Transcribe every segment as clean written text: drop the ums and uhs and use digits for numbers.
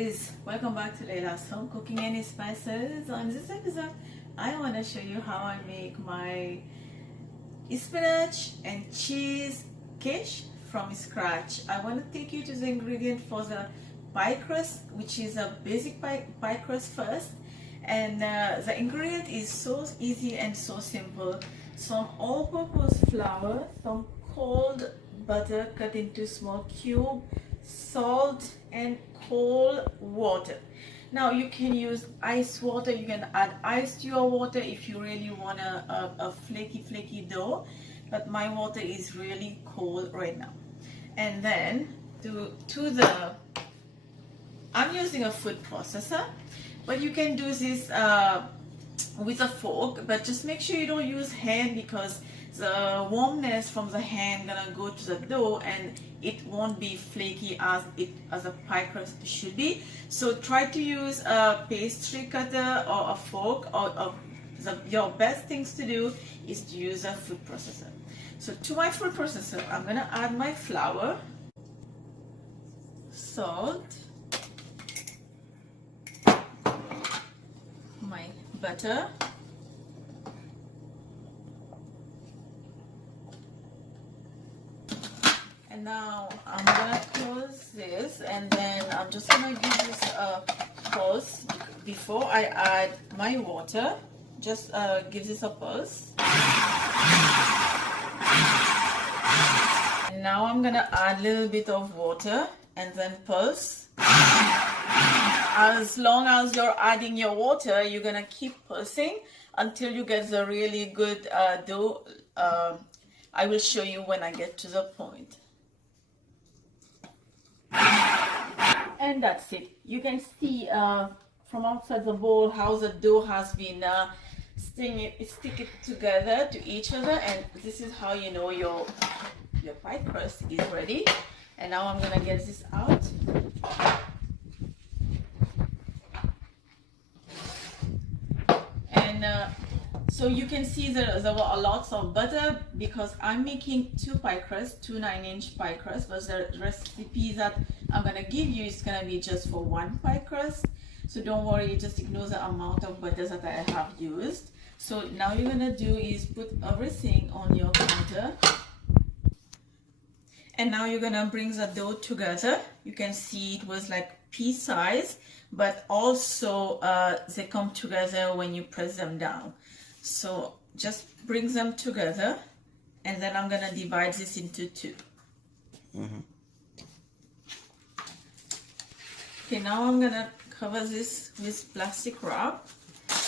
guys, welcome back to Laila's Home Cooking and Spices. On this episode I want to show you how I make my spinach and cheese quiche from scratch. I want to take you to the ingredient for the pie crust, which is a basic pie crust first. And the ingredient is so easy and so simple. Some all-purpose flour, some cold butter cut into small cube, salt and cold water. Now you can use ice water, you can add ice to your water if you really want a flaky dough, but my water is really cold right now. And then I'm using a food processor, but you can do this with a fork, but just make sure you don't use hand, because the warmness from the hand gonna go to the dough and it won't be flaky as a pie crust should be. So try to use a pastry cutter or a fork, or your best things to do is to use a food processor. So to my food processor, I'm gonna add my flour, salt, my butter, and now I'm gonna close this, and then I'm just gonna give this a pulse before I add my water. Just give this a pulse, and now I'm gonna add a little bit of water and then pulse. As long as you're adding your water, you're gonna keep pulsing until you get the really good dough. I will show you when I get to the point. And that's it. You can see from outside the bowl how the dough has been stick it together to each other, and this is how you know your pie crust is ready. And now I'm gonna get this out. And so you can see there were lots of butter, because I'm making two pie crusts, two 9-inch pie crusts, but the recipe that I'm gonna give you is gonna be just for one pie crust. So don't worry, just ignore the amount of butter that I have used. So now you're gonna do is put everything on your counter. And now you're gonna bring the dough together. You can see it was like pea size, but also they come together when you press them down. So just bring them together, and then I'm gonna divide this into two. Okay, now I'm gonna cover this with plastic wrap,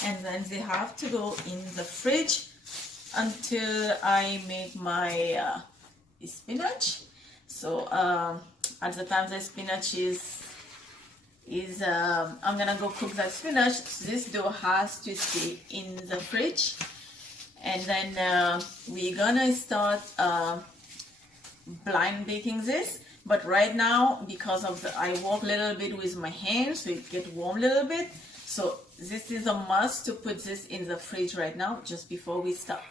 and then they have to go in the fridge until I make my spinach. So at the time the spinach I'm gonna go cook the spinach, this dough has to stay in the fridge. And then we're gonna start blind baking this. But right now, because of I work a little bit with my hands, so it get warm a little bit. So this is a must to put this in the fridge right now, just before we start.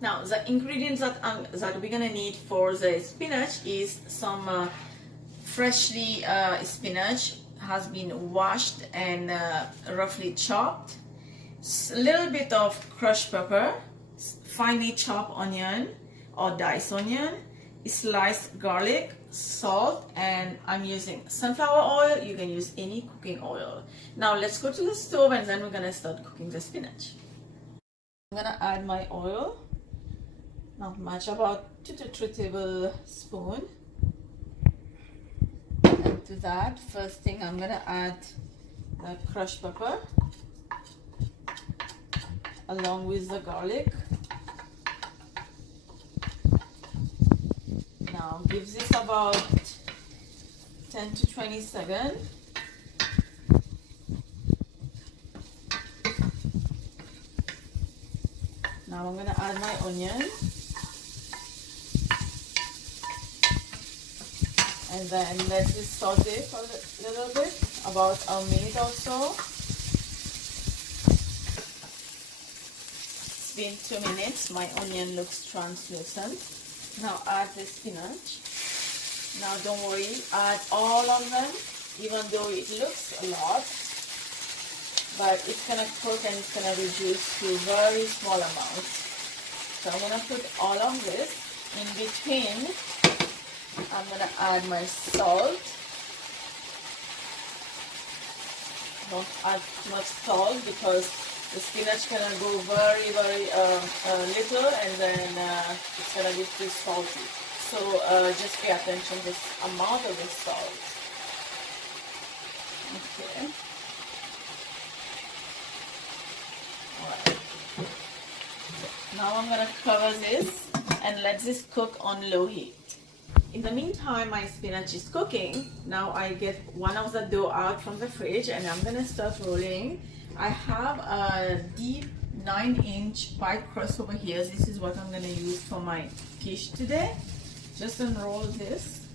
Now the ingredients that we're gonna need for the spinach is some freshly spinach has been washed and roughly chopped, a little bit of crushed pepper, finely chopped onion or diced onion, sliced garlic, salt, and I'm using sunflower oil. You can use any cooking oil. Now let's go to the stove, and then we're gonna start cooking the spinach. I'm gonna add my oil, not much, about 2 to 3 tablespoons. And to that, first thing I'm gonna add the crushed pepper along with the garlic. Now give this about 10 to 20 seconds. Now I'm gonna add my onion, and then let this saute for a little bit, about a minute or so. It's been 2 minutes. My onion looks translucent. Now add the spinach. Now don't worry, add all of them even though it looks a lot, but it's gonna cook and it's gonna reduce to very small amounts. So I'm gonna put all of this. In between, I'm gonna add my salt. Don't add too much salt because the spinach gonna go very little, and then it's gonna be too salty. So just pay attention to this amount of the salt. Okay. Alright. Now I'm gonna cover this and let this cook on low heat. In the meantime, my spinach is cooking. Now I get one of the dough out from the fridge and I'm gonna start rolling. I have a deep 9-inch pie crust over here. This is what I'm gonna use for my quiche today. Just unroll this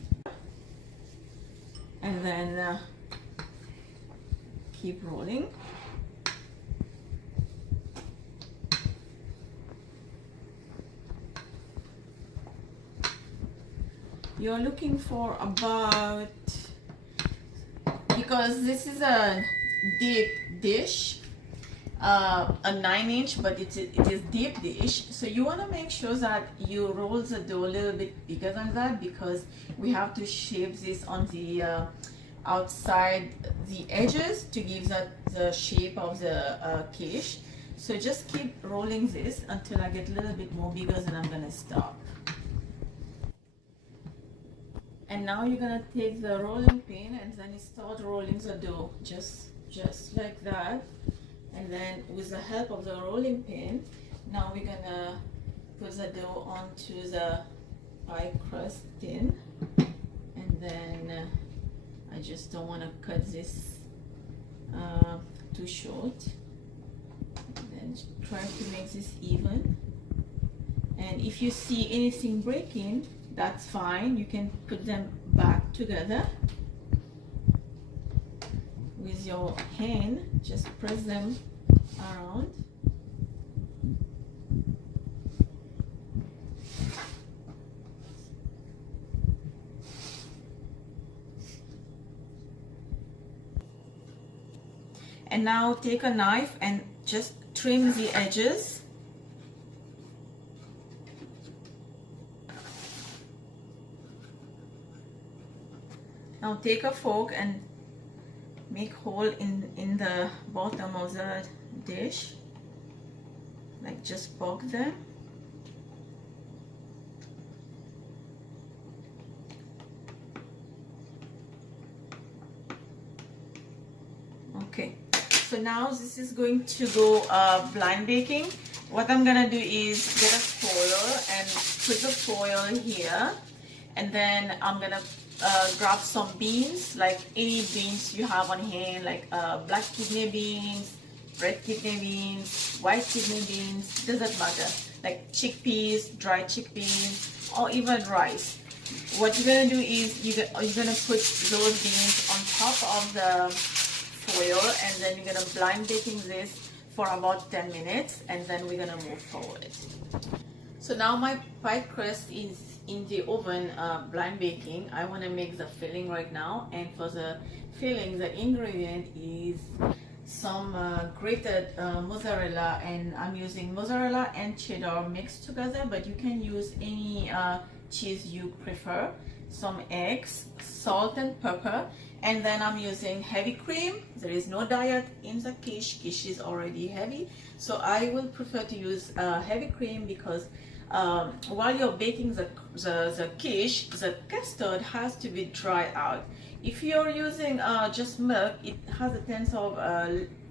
and then keep rolling. You're looking for about, because this is a deep dish, a 9-inch, but it is deep dish, so you want to make sure that you roll the dough a little bit bigger than that, because we have to shape this on the outside, the edges, to give that the shape of the quiche. So just keep rolling this until I get a little bit more bigger, and I'm gonna stop. And now you're gonna take the rolling pin and then start rolling the dough, just like that. And then with the help of the rolling pin, now we're gonna put the dough onto the pie crust tin. And then I just don't want to cut this too short. And then try to make this even. And if you see anything breaking, that's fine. You can put them back together with your hand. Just press them around. And now take a knife and just trim the edges. Now take a fork and make hole in the bottom of the dish, like just poke them. Okay, so now this is going to go blind baking. What I'm gonna do is get a foil and put the foil here, and then I'm gonna grab some beans, like any beans you have on hand, like black kidney beans, red kidney beans, white kidney beans, doesn't matter, like chickpeas, dried chickpeas, or even rice. What you're gonna do is you're gonna put those beans on top of the foil, and then you're gonna blind baking this for about 10 minutes, and then we're gonna move forward. So now my pie crust is in the oven blind baking. I want to make the filling right now, and for the filling the ingredient is some grated mozzarella, and I'm using mozzarella and cheddar mixed together, but you can use any cheese you prefer, some eggs, salt and pepper, and then I'm using heavy cream. There is no diet in the quiche. Quiche is already heavy, so I will prefer to use heavy cream because while you're baking the quiche, the custard has to be dried out. If you're using just milk, it has a tendency of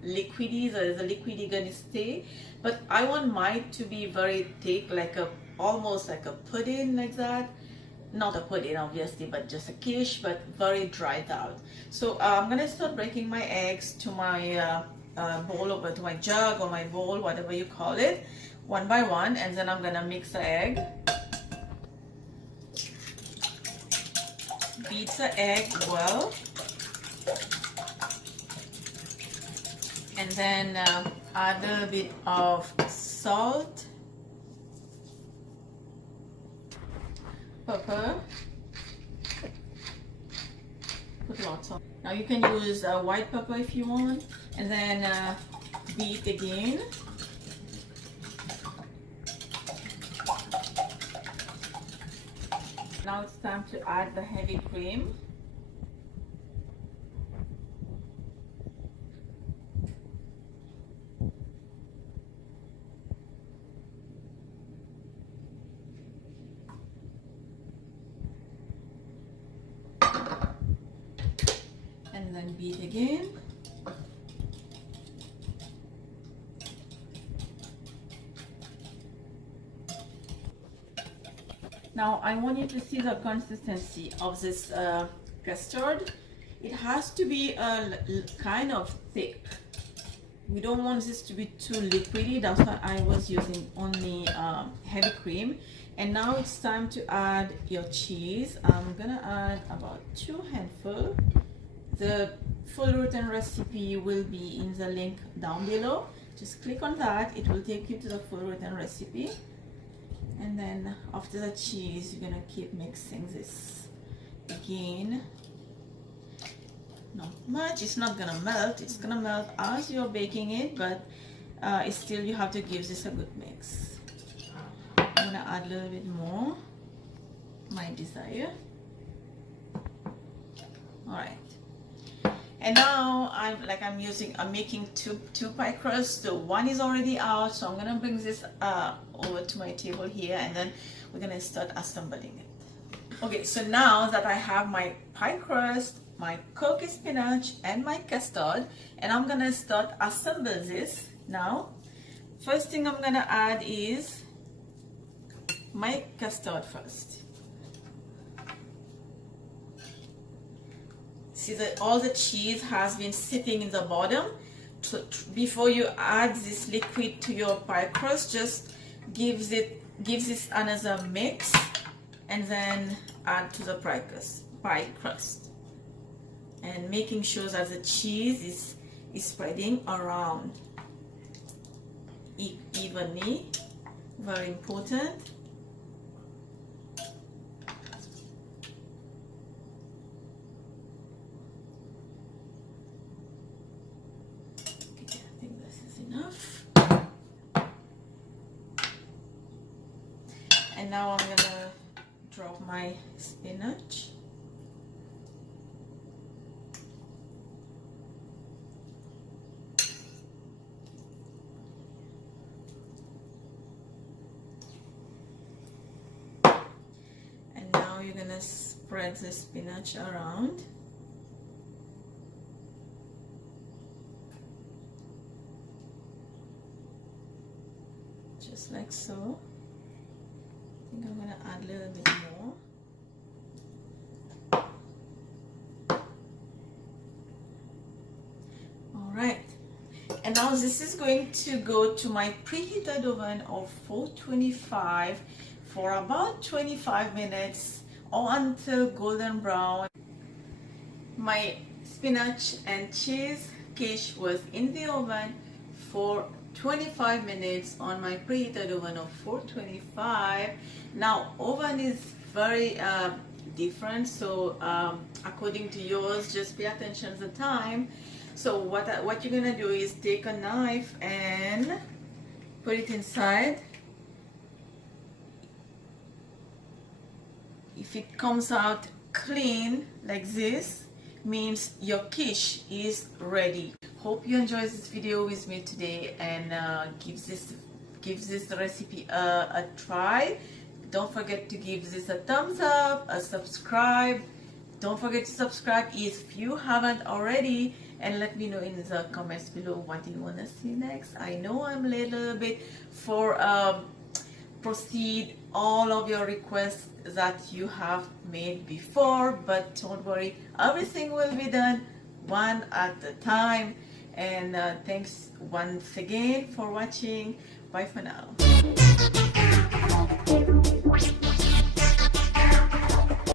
liquidy, the liquidy gonna stay, but I want mine to be very thick, like almost like a pudding, like that. Not a pudding obviously, but just a quiche, but very dried out. So I'm gonna start breaking my eggs to my bowl, or to my jug or my bowl, whatever you call it, one by one, and then I'm gonna mix the egg, beat the egg well, and then add a little bit of salt, pepper, put lots of, Now you can use white pepper if you want, and then beat again. Now it's time to add the heavy cream. And then beat again. Now I want you to see the consistency of this custard. It has to be kind of thick. We don't want this to be too liquidy. That's why I was using only heavy cream. And now it's time to add your cheese. I'm gonna add about 2 handfuls. The full written recipe will be in the link down below. Just click on that. It will take you to the full written recipe. And then after the cheese, you're gonna keep mixing this again. Not much. It's not gonna melt. It's gonna melt as you're baking it, but it's still, you have to give this a good mix. I'm gonna add a little bit more, my desire. All right. And now I'm making two pie crusts. So one is already out, so I'm gonna bring this over to my table here, and then we're gonna start assembling it. Okay, so now that I have my pie crust, my cooked spinach, and my custard, and I'm gonna start assemble this now. First thing I'm gonna add is my custard first. See that all the cheese has been sitting in the bottom. So before you add this liquid to your pie crust, just gives this another mix, and then add to the pie crust, and making sure that the cheese is spreading around evenly. Very important. And now I'm gonna drop my spinach. And now you're gonna spread the spinach around. Just like so. I think I'm going to add a little bit more. Alright, and now this is going to go to my preheated oven of 425 for about 25 minutes or until golden brown. My spinach and cheese quiche was in the oven for 25 minutes on my preheated oven of 425. Now oven is very different, so according to yours, just pay attention to the time. So what you're gonna do is take a knife and put it inside. If it comes out clean like this, means your quiche is ready. Hope you enjoyed this video with me today, and give this recipe a try. Don't forget to give this a thumbs up, a subscribe. Don't forget to subscribe if you haven't already, and let me know in the comments below what you want to see next. I know I'm a little bit for proceed all of your requests that you have made before, but don't worry, everything will be done one at a time. And thanks once again for watching. Bye for now.